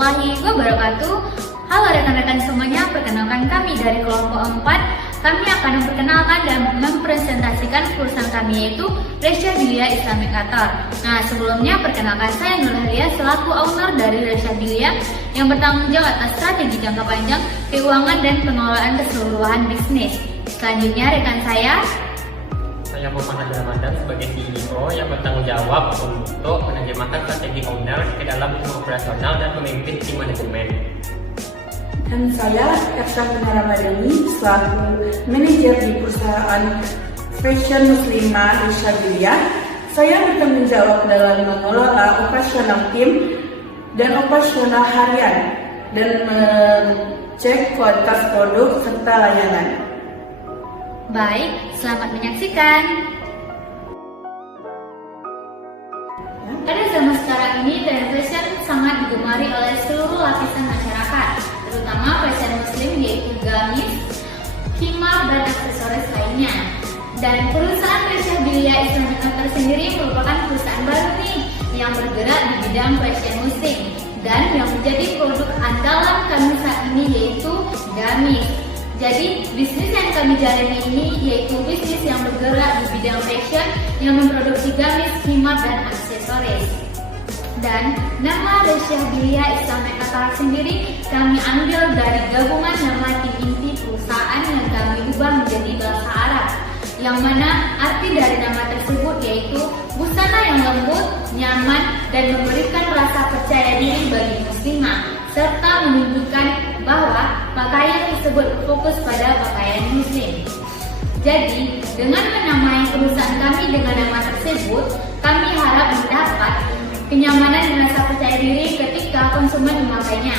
warahmatullahi wabarakatuh. Halo rekan-rekan semuanya, perkenalkan kami dari kelompok 4. Kami akan memperkenalkan dan mempresentasikan perusahaan kami, yaitu Resyabilia Islamic Qatar. Nah, sebelumnya perkenalkan saya Nurhalia selaku owner dari Resyabilia yang bertanggung jawab atas strategi jangka panjang, keuangan dan pengelolaan keseluruhan bisnis. Selanjutnya rekan saya Muhammad Ramadan sebagai CEO yang bertanggung jawab untuk menerjemahkan strategi owner ke dalam tim operasional dan pemimpin tim manajemen. Dan saya Efsah Ramadhani selaku manajer di perusahaan Fashion Muslimah Resyabilia. Saya bertanggung jawab dalam mengelola operasional tim dan operasional harian dan mengecek kualitas produk serta layanan. Baik, selamat menyaksikan. Pada zaman sekarang ini, tren fashion sangat digemari oleh seluruh lapisan masyarakat, terutama fashion muslim yaitu gamis, khimar, dan aksesoris lainnya. Dan perusahaan Resyabilia Islamic Qatar sendiri merupakan perusahaan baru nih yang bergerak di bidang fashion muslim dan yang menjadi produk andalan kami saat ini yaitu gamis. Jadi, bisnis yang kami jalani ini yaitu bisnis yang bergerak di bidang fashion yang memproduksi gamis, khimar, dan aksesoris. Dan nama Resyabilia Islamic Qatar sendiri kami ambil dari gabungan nama tim inti perusahaan yang kami ubah menjadi bahasa Arab, yang mana arti dari nama tersebut yaitu busana yang lembut, nyaman, dan memberikan rasa percaya diri bagi muslimah, serta menunjukkan bahwa pakaian tersebut fokus pada pakaian muslim. Jadi, dengan menamai perusahaan kami dengan nama tersebut, kami harap mendapat kenyamanan dan rasa percaya diri ketika konsumen memakainya.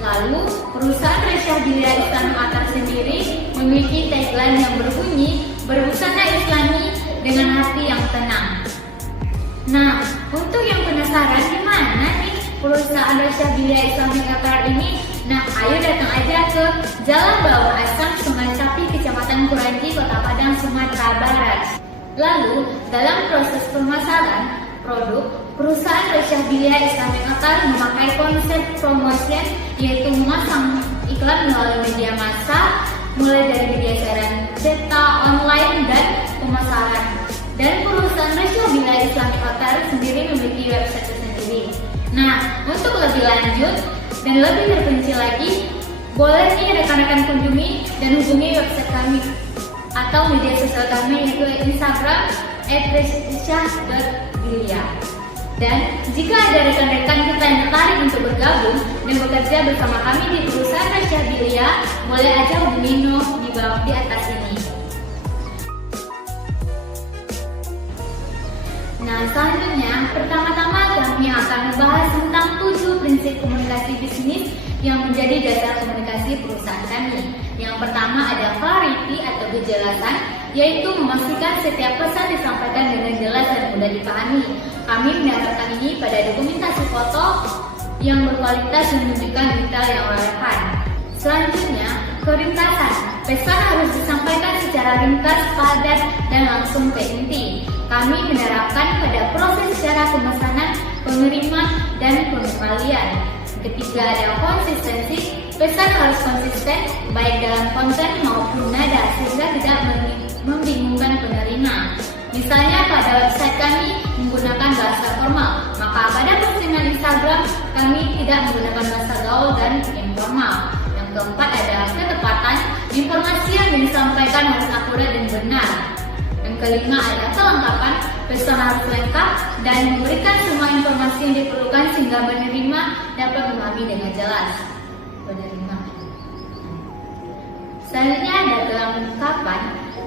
Lalu, perusahaan Resyabilia Islamic Qatar sendiri memiliki tagline yang berbunyi, berbusana Islami dengan hati yang tenang. Nah, untuk yang penasaran di mana nih perusahaan Resyabilia Islamic Qatar ini? Nah, ayo datang aja ke Jalan Bawah Asam, Sungai Sapi, Kecamatan Kuranji, Kota Padang, Sumatera Barat. Lalu, dalam proses pemasaran produk, perusahaan Resyabilia Islamic Qatar memakai konsep promotion, yaitu memasang iklan melalui media massa, mulai dari media siaran cetak, online, dan pemasaran. Dan perusahaan Resyabilia Islamic Qatar sendiri memiliki website tersendiri. Nah, untuk lebih lanjut dan lebih terperinci lagi, boleh nih rekan-rekan kunjungi dan hubungi website kami atau media sosial kami yaitu Instagram @resya.bilia. Dan jika ada rekan-rekan kita yang tertarik untuk bergabung dan bekerja bersama kami di perusahaan Resyabilia, boleh aja hubungi Nuh di bawah di atas ini. Nah, selanjutnya, pertama-tama kami akan membahas tentang 7 prinsip komunikasi bisnis yang menjadi dasar komunikasi perusahaan kami. Yang pertama ada clarity atau kejelasan, yaitu memastikan setiap pesan disampaikan dengan jelas dan mudah dipahami. Kami menerapkan ini pada dokumentasi foto yang berkualitas dan menunjukkan detail yang relevan. Selanjutnya, keringkasan. Pesan harus disampaikan secara ringkas, padat, dan langsung ke inti. Kami menerapkan pada proses secara pemesanan, pengiriman, dan pengembalian. Ketiga ada konsistensi. Pesan harus konsisten baik dalam konten maupun nada sehingga tidak membingungkan penerima. Misalnya pada website kami menggunakan bahasa formal, maka pada postingan Instagram kami tidak menggunakan bahasa gaul dan informal. Yang keempat ada ketepatan. Informasi yang disampaikan harus akurat dan benar. Yang kelima ada kelengkapan. Pesan harus lengkap dan memberikan semua informasi yang diperlukan sehingga penerima dapat memahami dengan jelas. Penerima. Selanjutnya ada kelengkapan.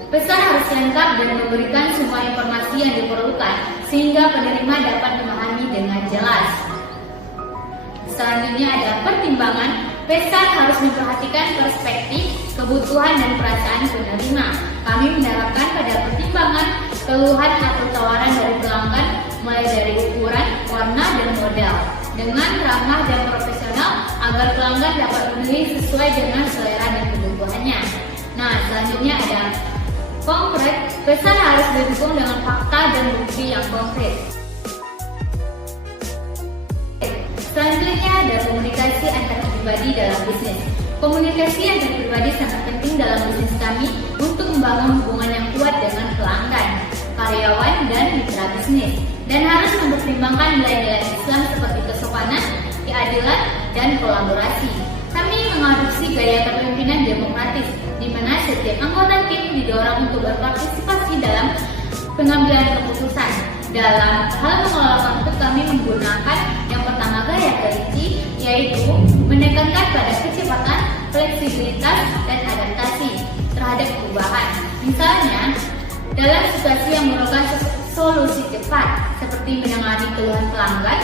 Pesan harus lengkap dan memberikan semua informasi yang diperlukan sehingga penerima dapat memahami dengan jelas. Selanjutnya ada pertimbangan. Pesan harus memperhatikan perspektif, kebutuhan, dan perasaan penerima. Kami menerapkan pada pertimbangan, keluhan atau tawaran dari pelanggan mulai dari ukuran, warna, dan modal dengan ramah dan profesional agar pelanggan dapat memilih sesuai dengan selera dan kebutuhannya. Nah, selanjutnya ada konkret. Pesan harus didukung dengan fakta dan bukti yang konkret. Selanjutnya ada komunikasi antar pribadi dalam bisnis. Komunikasi antar pribadi sangat penting dalam bisnis kami untuk membangun hubungan yang kuat dengan pelanggan, karyawan, dan mitra bisnis. Dan harus mempertimbangkan nilai-nilai Islam seperti kesopanan, keadilan, dan kolaborasi. Kami mengadopsi gaya kepemimpinan demokratis, di mana setiap anggota tim didorong untuk berpartisipasi dalam pengambilan keputusan. Dalam hal mengelola konflik, kami menggunakan yang pertama gaya kelinci, yaitu menekankan pada kecepatan, fleksibilitas, dan adaptasi terhadap perubahan. Misalnya, dalam situasi yang memerlukan solusi cepat, seperti menangani keluhan pelanggan,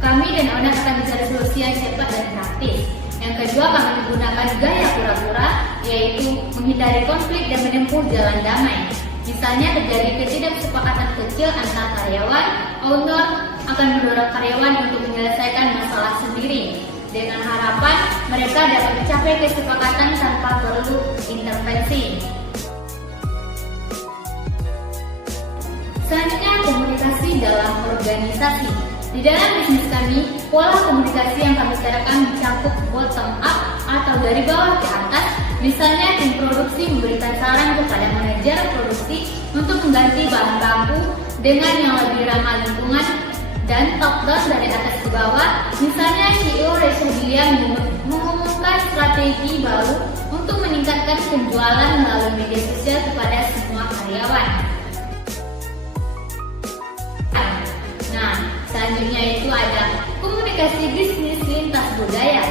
kami dan owner akan mencari solusi yang cepat dan praktis. Yang kedua, kami menggunakan gaya pura-pura, yaitu menghindari konflik dan menempuh jalan damai. Misalnya terjadi ketidaksepakatan kecil antara karyawan, owner akan mendorong karyawan untuk menyelesaikan masalah sendiri, dengan harapan mereka dapat mencapai kesepakatan tanpa perlu intervensi. Selanjutnya, komunikasi dalam organisasi. Di dalam bisnis kami, pola komunikasi yang kami terapkan mencakup bottom up atau dari bawah ke atas. Misalnya, tim produksi memberikan saran kepada manajer produksi untuk mengganti bahan baku dengan yang lebih ramah lingkungan, dan top down dari atas ke bawah. Misalnya, CEO Resha Gilia mengumumkan strategi baru untuk meningkatkan penjualan melalui media sosial kepada semua karyawan. Nah, selanjutnya itu ada komunikasi bisnis lintas budaya.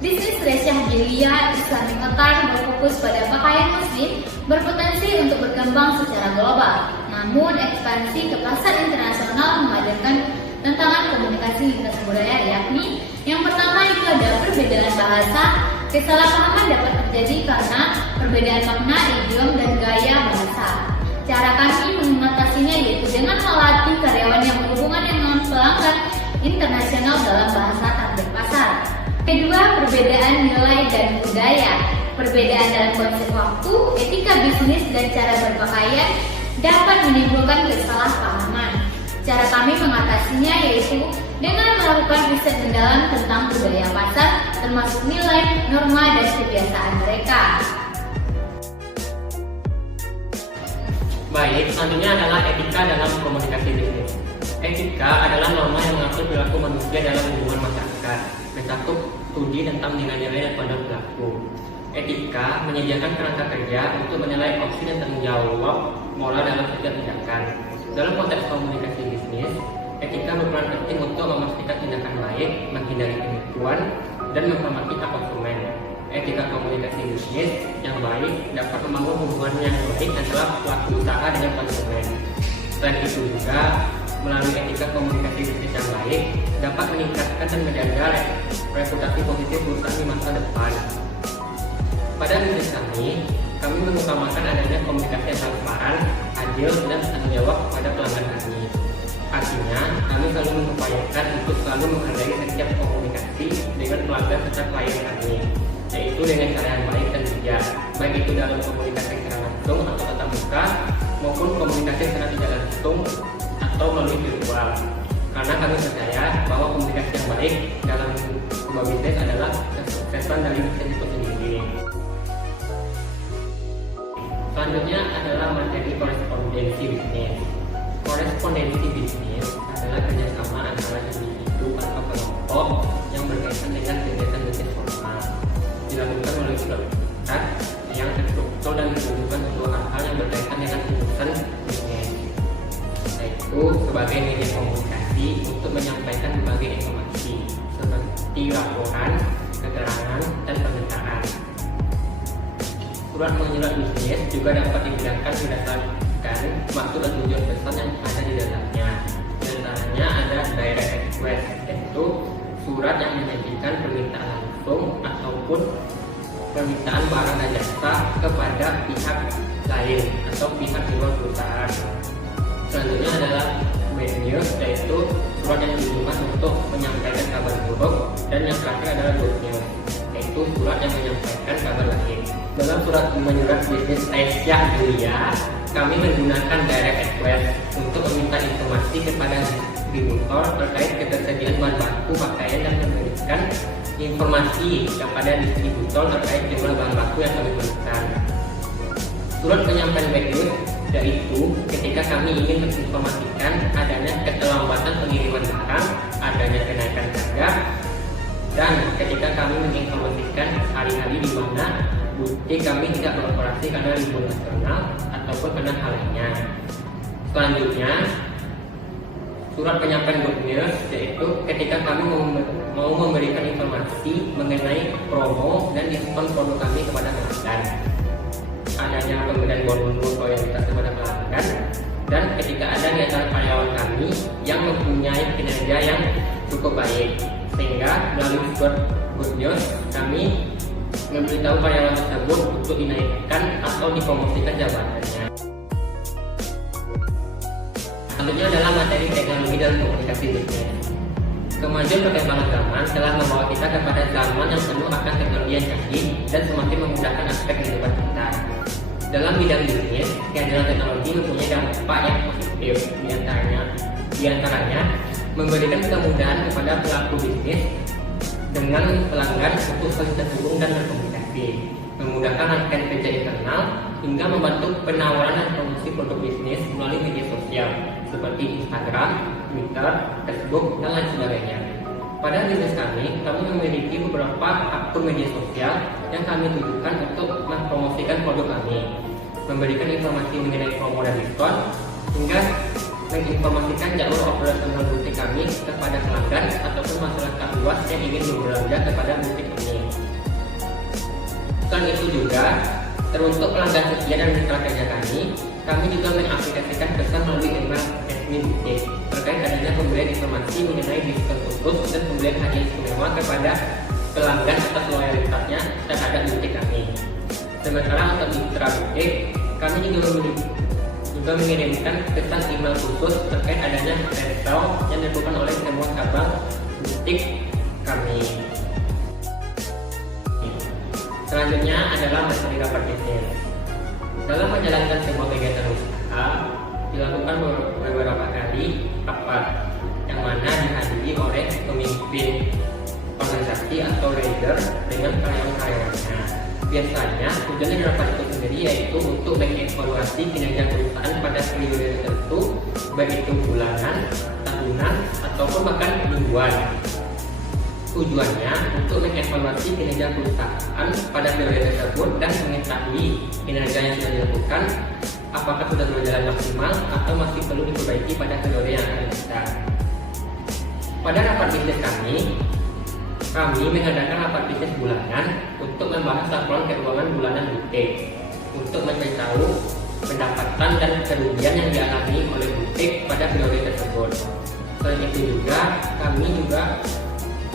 Bisnis Resha Gilia Islamic Attire berfokus pada pakaian muslim, berpotensi untuk berkembang secara global. Namun, ekspansi ke pasar internasional menghadirkan tantangan komunikasi lintas budaya, yakni yang pertama itu ada perbedaan bahasa. Kesalahpahaman dapat terjadi karena perbedaan makna, idiom, dan gaya bahasa. Cara kami mengatasinya yaitu dengan melatih karyawan yang berhubungan dengan pelanggan internasional dalam bahasa target pasar. Kedua, perbedaan nilai dan budaya. Perbedaan dalam konsep waktu, etika bisnis, dan cara berpakaian dapat menimbulkan kesalahpahaman. Cara kami mengatasinya yaitu dengan melakukan riset mendalam tentang budaya pasar, termasuk nilai, norma, dan kebiasaan mereka. Baik, selanjutnya adalah etika dalam komunikasi bisnis. Etika adalah norma yang mengatur perilaku manusia dalam hubungan masyarakat, mencakup studi tentang nilai-nilai dan konsep perilaku. Etika menyediakan kerangka kerja untuk menilai opsi dan tanggung jawab moral dalam setiap tindakan. Dalam konteks komunikasi bisnis, etika berperan penting untuk memastikan tindakan baik, menghindari penipuan, dan menghormati hak konsumen. Etika komunikasi bisnis yang baik dapat membangun hubungan yang baik antara pelaku usaha dengan konsumen. Selain itu juga, melalui etika komunikasi bisnis yang baik dapat meningkatkan dan menjaga reputasi positif perusahaan di masa depan. Pada bisnis kami mengutamakan adanya komunikasi yang transparan, adil, dan bertanggung jawab kepada pelanggan kami. Artinya, kami selalu mengupayakan untuk selalu menghargai setiap komunikasi dengan pelanggan serta klien kami, yaitu dengan cara yang baik dan bijak, baik itu dalam komunikasi secara langsung atau tatap muka, maupun komunikasi secara tidak langsung atau melalui virtual. Karena kami percaya bahwa komunikasi yang baik dalam sebuah bisnis adalah kesuksesan dari bisnis itu sendiri. Selanjutnya adalah materi korespondensi bisnis. Korespondensi bisnis adalah kerjasama antara individu atau kelompok yang berkaitan dengan kegiatan bisnis formal, dilakukan oleh surat yang terstruktur dan menunjukkan sebuah hal-hal yang berkaitan dengan urusan bisnis, yaitu sebagai media komunikasi untuk menyampaikan berbagai informasi seperti laporan, keterangan, dan pernyataan. Surat menyurat bisnis juga dapat digunakan berdasarkan maksud dan tujuan pesan yang ada di dalamnya. Di antaranya ada direct request, yaitu surat yang menyajikan permintaan langsung ataupun permintaan barang dan jasa kepada pihak lain atau pihak di luar perusahaan. Selanjutnya adalah bad news, yaitu surat yang ditujukan untuk menyampaikan kabar buruk, dan yang terakhir adalah good news, yaitu surat yang menyampaikan kabar baik. Dalam surat menyurat bisnis Resha Gilia, kami menggunakan direct request untuk meminta informasi kepada distributor terkait ketersediaan bahan baku pakaian dan memberikan informasi kepada distributor terkait jumlah bahan baku yang kami perlukan. Surat penyampaian backlog yaitu ketika kami ingin menginformasikan adanya keterlambatan pengiriman barang, adanya kenaikan harga, dan ketika kami menginformasikan hari-hari di mana butik kami tidak beroperasi karena libur nasional ataupun karena hal lainnya. Selanjutnya, surat penyampaian good news yaitu ketika kami mau memberikan informasi mengenai promo dan diskon produk kami kepada pelanggan, adanya pemberian bonus loyalitas kepada pelanggan, dan ketika ada di antara karyawan kami yang mempunyai kinerja yang cukup baik, sehingga melalui surat good news kami memberitahu karyawan tersebut untuk dinaikkan atau dipromosikan jabatannya. Selanjutnya adalah materi teknologi dan komunikasi bisnis. Kemajuan perkembangan zaman telah membawa kita kepada zaman yang penuh akan teknologi yang canggih dan semakin memudahkan aspek kehidupan kita. Dalam bidang bisnis, kehadiran teknologi mempunyai dampak yang positif, diantaranya memberikan kemudahan kepada pelaku bisnis dengan pelanggan untuk saling terhubung dan berkomunikasi, memudahkan rangkaian kerja internal, hingga membantu penawaran dan promosi produk bisnis melalui media sosial seperti Instagram, Twitter, Facebook, dan lain sebagainya. Pada bisnis kami memiliki beberapa akun media sosial yang kami tujukan untuk mempromosikan produk kami, memberikan informasi mengenai promo dan diskon, hingga menginformasikan jalur operasional butik kami kepada pelanggan ataupun masyarakat luas yang ingin berbelanja kepada butik kami. Selain itu juga, teruntuk pelanggan setia dan mitra kerja kami juga mengaplikasikan pesan melalui email resmi butik terkait adanya pemberian informasi mengenai diskon khusus dan pemberian hadiah istimewa kepada pelanggan atas loyalitasnya terhadap butik kami. Sementara untuk mitra butik, kami juga mengirimkan pesan email khusus terkait adanya sale yang dilakukan oleh semua cabang butik kami. Selanjutnya adalah materi rapat bisnis. Dalam menjalankan sebuah kegiatan usaha, dilakukan beberapa kali rapat yang mana dihadiri oleh pemimpin organisasi atau leader dengan karyawan-karyawannya. Biasanya tujuan dari rapat itu sendiri yaitu untuk mengevaluasi kinerja perusahaan pada periode tertentu, baik itu bulanan, tahunan, ataupun bahkan mingguan. Tujuannya untuk mengevaluasi kinerja perusahaan pada periode tersebut dan mengetahui kinerja yang sudah dilakukan, apakah sudah berjalan maksimal atau masih perlu diperbaiki pada periode yang akan datang. Pada rapat bisnis kami mengadakan rapat bisnis bulanan untuk membahas laporan keuangan bulanan butik, untuk mencari tahu pendapatan dan kerugian yang dialami oleh butik pada periode tersebut. Selain itu juga, kami juga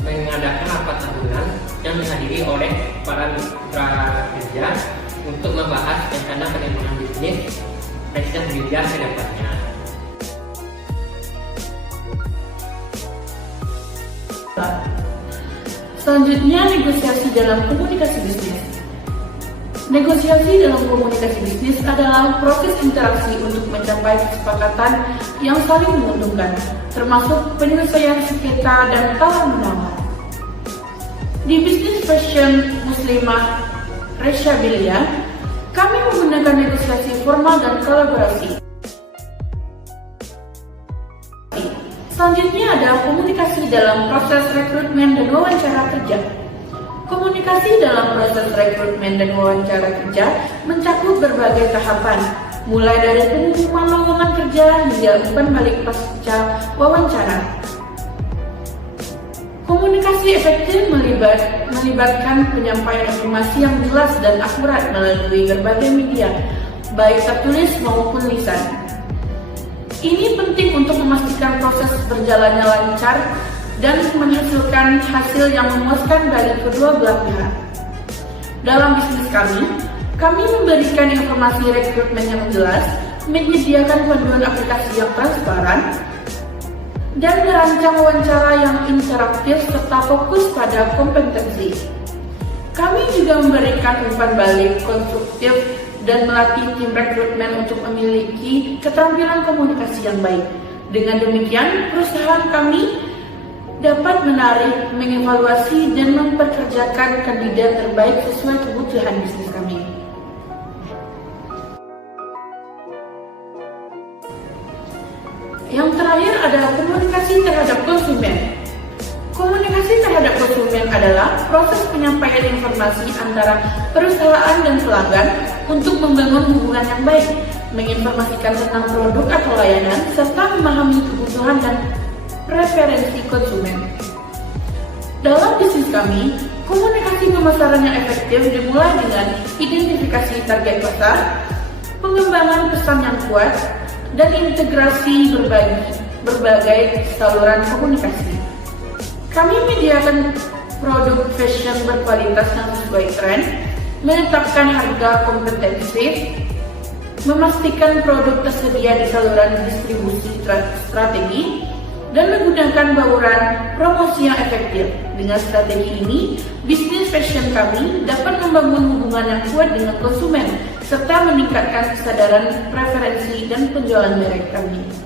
mengadakan rapat tahunan yang dihadiri oleh para mitra kerja untuk membahas rencana pengembangan bisnis Resya Media ke depannya. Selanjutnya, negosiasi dalam komunikasi bisnis. Negosiasi dalam komunikasi bisnis adalah proses interaksi untuk mencapai kesepakatan yang saling menguntungkan, termasuk penyelesaian sengketa dan tawar-menawar. Di bisnis fashion muslimah Resya Media, kami menggunakan negosiasi formal dan kolaborasi. Selanjutnya ada komunikasi dalam proses rekrutmen dan wawancara kerja. Komunikasi dalam proses rekrutmen dan wawancara kerja mencakup berbagai tahapan, mulai dari pengumuman lowongan kerja hingga umpan balik pasca wawancara. Komunikasi efektif melibatkan penyampaian informasi yang jelas dan akurat melalui berbagai media, baik tertulis maupun lisan. Ini penting untuk memastikan proses berjalannya lancar dan menghasilkan hasil yang memuaskan bagi kedua belah pihak. Dalam bisnis kami memberikan informasi rekrutmen yang jelas, menyediakan panduan aplikasi yang transparan, dan merancang wawancara yang interaktif serta fokus pada kompetensi. Kami juga memberikan umpan balik konstruktif dan melatih tim rekrutmen untuk memiliki keterampilan komunikasi yang baik, Dengan demikian, perusahaan kami dapat menarik, mengevaluasi, dan mempekerjakan kandidat terbaik sesuai kebutuhan bisnis kami. Yang terakhir adalah komunikasi terhadap konsumen. Komunikasi terhadap konsumen adalah proses penyampaian informasi antara perusahaan dan pelanggan untuk membangun hubungan yang baik, menginformasikan tentang produk atau layanan, serta memahami kebutuhan dan preferensi konsumen. Dalam bisnis kami, komunikasi pemasaran yang efektif dimulai dengan identifikasi target pasar, pengembangan pesan yang kuat, dan integrasi berbagai saluran komunikasi. Kami menyediakan produk fashion berkualitas yang sesuai tren, menetapkan harga kompetitif, memastikan produk tersedia di saluran distribusi strategi, dan menggunakan bauran promosi yang efektif. Dengan strategi ini, bisnis fashion kami dapat membangun hubungan yang kuat dengan konsumen, serta meningkatkan kesadaran preferensi dan penjualan merek kami.